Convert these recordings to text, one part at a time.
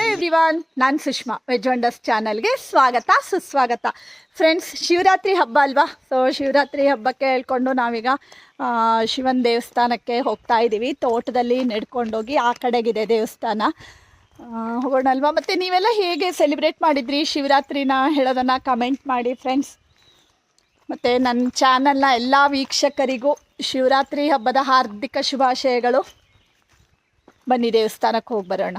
Everyone ನಾನು Sushma veg wonders ಚಾನಲ್ಗೆ ಸ್ವಾಗತ, ಸುಸ್ವಾಗತ. ಫ್ರೆಂಡ್ಸ್ ಶಿವರಾತ್ರಿ ಹಬ್ಬ ಅಲ್ವಾ? ಸೊ ಶಿವರಾತ್ರಿ ಹಬ್ಬಕ್ಕೆ ಹೇಳ್ಕೊಂಡು ನಾವೀಗ ಶಿವನ ದೇವಸ್ಥಾನಕ್ಕೆ ಹೋಗ್ತಾ ಇದ್ದೀವಿ ತೋಟದಲ್ಲಿ ನಡ್ಕೊಂಡೋಗಿ ಆ ಕಡೆಗಿದೆ ದೇವಸ್ಥಾನ. ಹೋಗೋಣಲ್ವಾ ಮತ್ತು ನೀವೆಲ್ಲ ಹೇಗೆ ಸೆಲೆಬ್ರೇಟ್ ಮಾಡಿದ್ರಿ ಶಿವರಾತ್ರಿನ ಹೇಳೋದನ್ನು ಕಮೆಂಟ್ ಮಾಡಿ ಫ್ರೆಂಡ್ಸ್ ಮತ್ತು ನನ್ನ ಚಾನಲ್ನ ಎಲ್ಲ ವೀಕ್ಷಕರಿಗೂ ಶಿವರಾತ್ರಿ ಹಬ್ಬದ ಹಾರ್ದಿಕ ಶುಭಾಶಯಗಳು. ಬನ್ನಿ ದೇವಸ್ಥಾನಕ್ಕೆ ಹೋಗಿ ಬರೋಣ.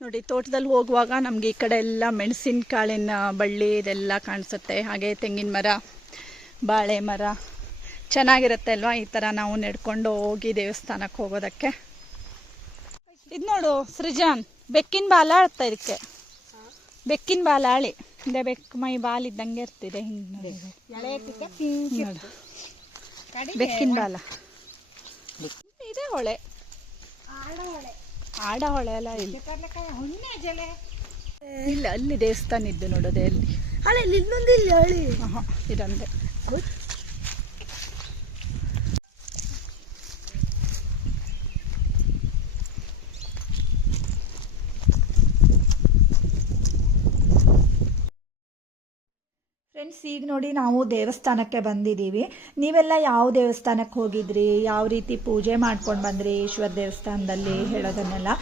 ನೋಡಿ ತೋಟದಲ್ಲಿ ಹೋಗುವಾಗ ನಮಗೆ ಈ ಕಡೆ ಎಲ್ಲ ಮೆಣಸಿನಕಾಳಿನ ಬಳ್ಳಿ ಇದೆಲ್ಲ ಕಾಣಿಸುತ್ತೆ. ಹಾಗೆ ತೆಂಗಿನ ಮರ ಬಾಳೆ ಮರ ಚೆನ್ನಾಗಿರುತ್ತೆ ಅಲ್ವಾ? ಈ ಥರ ನಾವು ನಡ್ಕೊಂಡು ಹೋಗಿ ದೇವಸ್ಥಾನಕ್ಕೆ ಹೋಗೋದಕ್ಕೆ. ಇದು ನೋಡು ಸೃಜಾನ್ ಬೆಕ್ಕಿನ ಬಾಲ ಆಡ್ತಾ ಇದಕ್ಕೆ. ಬೆಕ್ಕಿನ ಬಾಲ ಆಳಿ. ಹಿಂದೆ ಬೆಕ್ಕು ಮೈ ಬಾಲ್ ಇದ್ದಂಗೆ ಇರ್ತಿದೆ ಹಿಂಗೆ ಬೆಕ್ಕಿನ ಬಾಲ. ಇದೆ ಹೊಳೆ. ಆಡ ಹೊಳೆ ಅಲ್ಲ ಇಲ್ಲಿ. ಇಲ್ಲ ಅಲ್ಲಿ ದೇವಸ್ಥಾನ ಇದ್ದು ನೋಡೋದೆ ಅಲ್ಲಿ. ಹಳೆ ಇನ್ನೊಂದಿಲ್ಲ ಹಳಿ ಆಹಾ, ಇದೊಂದೇ. ಫ್ರೆಂಡ್ಸ್, ಈಗ ನೋಡಿ ನಾವು ದೇವಸ್ಥಾನಕ್ಕೆ ಬಂದಿದ್ದೀವಿ. ನೀವೆಲ್ಲ ಯಾವ ದೇವಸ್ಥಾನಕ್ಕೆ ಹೋಗಿದ್ರಿ? ಯಾವ ರೀತಿ ಪೂಜೆ ಮಾಡ್ಕೊಂಡು ಬಂದ್ರಿ ಈಶ್ವರ ದೇವಸ್ಥಾನದಲ್ಲಿ ಹೇಳೋದನ್ನೆಲ್ಲ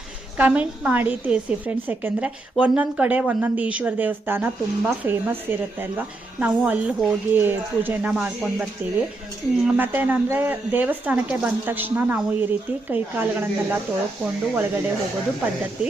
ಕಮೆಂಟ್ ಮಾಡಿ ತಿಳಿಸಿ ಫ್ರೆಂಡ್ಸ್. ಯಾಕೆಂದರೆ ಒಂದೊಂದು ಕಡೆ ಒಂದೊಂದು ಈಶ್ವರ ದೇವಸ್ಥಾನ ತುಂಬ ಫೇಮಸ್ ಇರುತ್ತೆ ಅಲ್ವಾ? ನಾವು ಅಲ್ಲಿ ಹೋಗಿ ಪೂಜೆನ ಮಾಡ್ಕೊಂಡು ಬರ್ತೀವಿ. ಮತ್ತೇನಂದರೆ ದೇವಸ್ಥಾನಕ್ಕೆ ಬಂದ ತಕ್ಷಣ ನಾವು ಈ ರೀತಿ ಕೈ ಕಾಲುಗಳನ್ನೆಲ್ಲ ತೊಳ್ಕೊಂಡು ಒಳಗಡೆ ಹೋಗೋದು ಪದ್ಧತಿ.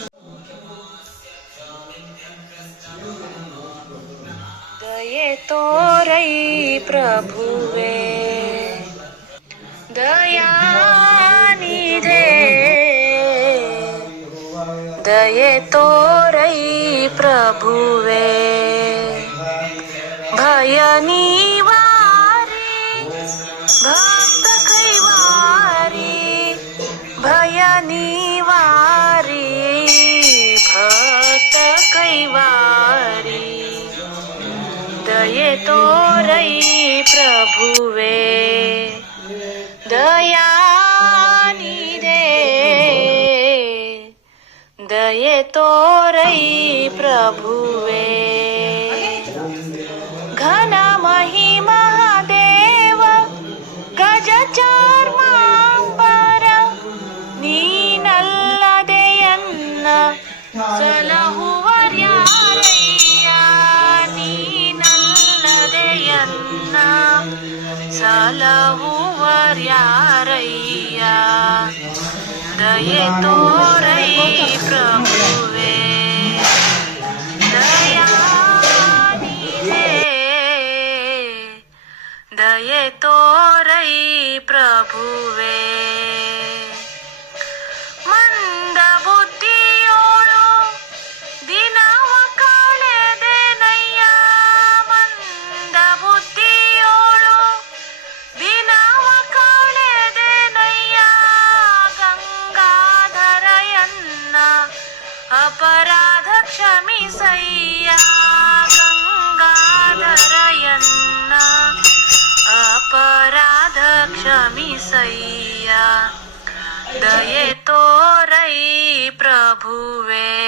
દયાનિધે દયે તો રહી પ્રભુવે. ભયની વારી, ભક્ત ખૈવારી ભયની વારી, ભક્ત કૈવારી દયે તો રહી પ્રભુવે. તો રહી પ્રભુએ. એ તો રહી પ્રભુવે. ఏసయ్యా దయతో రై ప్రభువే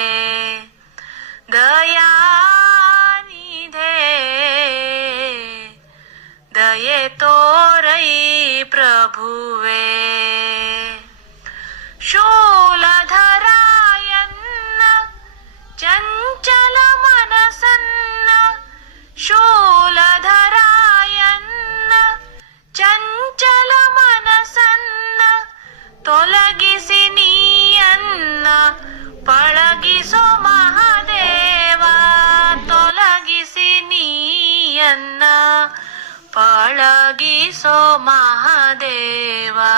सो महादेवा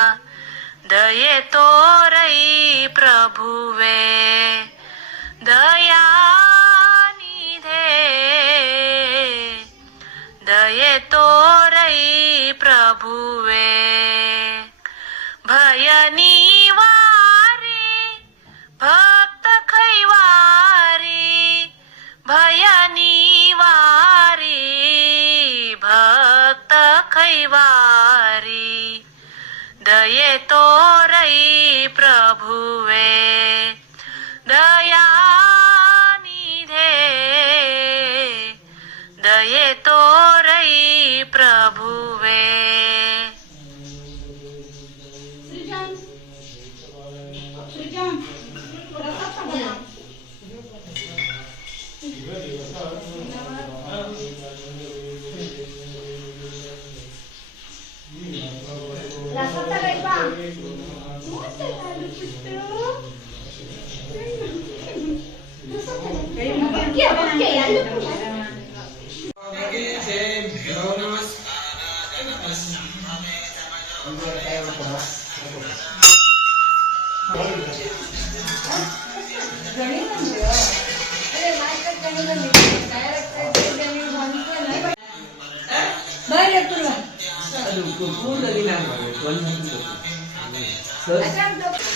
दये तोरयि प्रभुवे। दयानिधे दये तो तोरयि प्रभुवे वारी भक्त खैवारी भय ದಯೆ ತೋರೈ ಪ್ರಭುವೆ Vale, por favor. Vale, por favor. Vale, por favor. Vale, por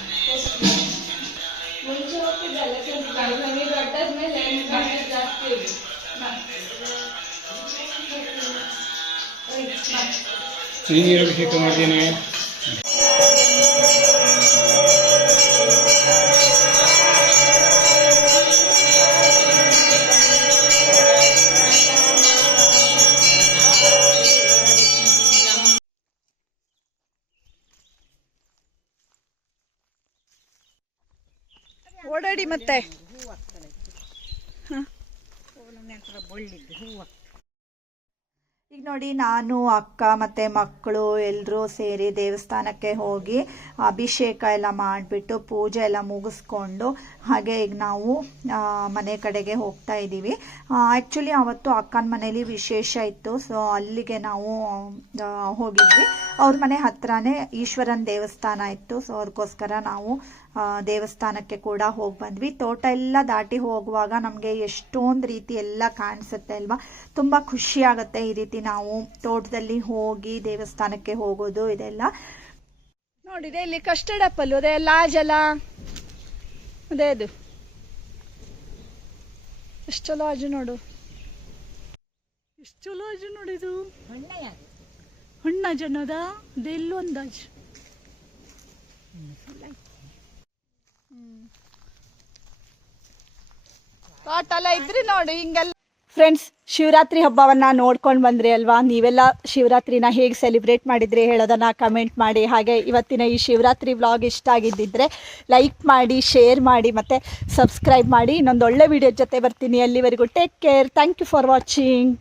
अलग है चीनी अभिषेक ಓಡಾಡಿ ಮತ್ತೆ. ಈಗ ನೋಡಿ, ನಾನು, ಅಕ್ಕ ಮತ್ತೆ ಮಕ್ಕಳು ಎಲ್ಲರೂ ಸೇರಿ ದೇವಸ್ಥಾನಕ್ಕೆ ಹೋಗಿ ಅಭಿಷೇಕ ಎಲ್ಲ ಮಾಡಿಬಿಟ್ಟು ಪೂಜೆ ಎಲ್ಲ ಮುಗಿಸ್ಕೊಂಡು ಹಾಗೆ ಈಗ ನಾವು ಮನೆ ಕಡೆಗೆ ಹೋಗ್ತಾ ಇದ್ದೀವಿ. ಆ್ಯಕ್ಚುಲಿ ಅವತ್ತು ಅಕ್ಕನ ಮನೇಲಿ ವಿಶೇಷ ಇತ್ತು. ಸೊ ಅಲ್ಲಿಗೆ ನಾವು ಹೋಗಿದ್ವಿ. ಅವ್ರ ಮನೆ ಹತ್ರನೇ ಈಶ್ವರನ ದೇವಸ್ಥಾನ ಇತ್ತು. ಸೊ ಅದಕ್ಕೋಸ್ಕರ ನಾವು ದೇವಸ್ಥಾನಕ್ಕೆ ಕೂಡ ಹೋಗಿ ಬಂದ್ವಿ. ತೋಟ ಎಲ್ಲ ದಾಟಿ ಹೋಗುವಾಗ ನಮಗೆ ಎಷ್ಟೊಂದು ರೀತಿ ಎಲ್ಲ ಕಾಣಿಸುತ್ತೆ ಅಲ್ವಾ? ತುಂಬ ಖುಷಿ ಆಗುತ್ತೆ ಈ ರೀತಿ ನಾವು ತೋಟದಲ್ಲಿ ಹೋಗಿ ದೇವಸ್ಥಾನಕ್ಕೆ ಹೋಗೋದು ಇದೆಲ್ಲ. ನೋಡಿದೆ ಇಲ್ಲಿ ಕಸ್ಟರ್ಡ್ ಆಪಲ್ ಅದೇ ಲಾಜ್ ಅಲ್ಲ ಅದೇ ಅದು. ಎಷ್ಟು ಚಲೋ ಆಜು ನೋಡು. ಎಷ್ಟು ಚಲೋ ಆಜು ನೋಡಿದು ಹಣ್ಣಾಜ್ ಅನ್ನೋದ ಅದೆಲ್ಲೂ ನೋಡಿ, ಹಿಂಗೆಲ್ಲ. ಫ್ರೆಂಡ್ಸ್ ಶಿವರಾತ್ರಿ ಹಬ್ಬವನ್ನ ನೋಡ್ಕೊಂಡು ಬಂದ್ರಿ ಅಲ್ವಾ? ನೀವೆಲ್ಲ ಶಿವರಾತ್ರಿನ ಹೇಗೆ ಸೆಲೆಬ್ರೇಟ್ ಮಾಡಿದ್ರಿ ಹೇಳೋದನ್ನ ಕಮೆಂಟ್ ಮಾಡಿ. ಹಾಗೆ ಇವತ್ತಿನ ಈ ಶಿವರಾತ್ರಿ ವ್ಲಾಗ್ ಇಷ್ಟ ಆಗಿದ್ದಿದ್ರೆ ಲೈಕ್ ಮಾಡಿ ಶೇರ್ ಮಾಡಿ ಮತ್ತು ಸಬ್ಸ್ಕ್ರೈಬ್ ಮಾಡಿ. ಇನ್ನೊಂದು ಒಳ್ಳೆ ವಿಡಿಯೋ ಜೊತೆ ಬರ್ತೀನಿ ಅಲ್ಲಿವರೆಗೂ. Take care thank you for watching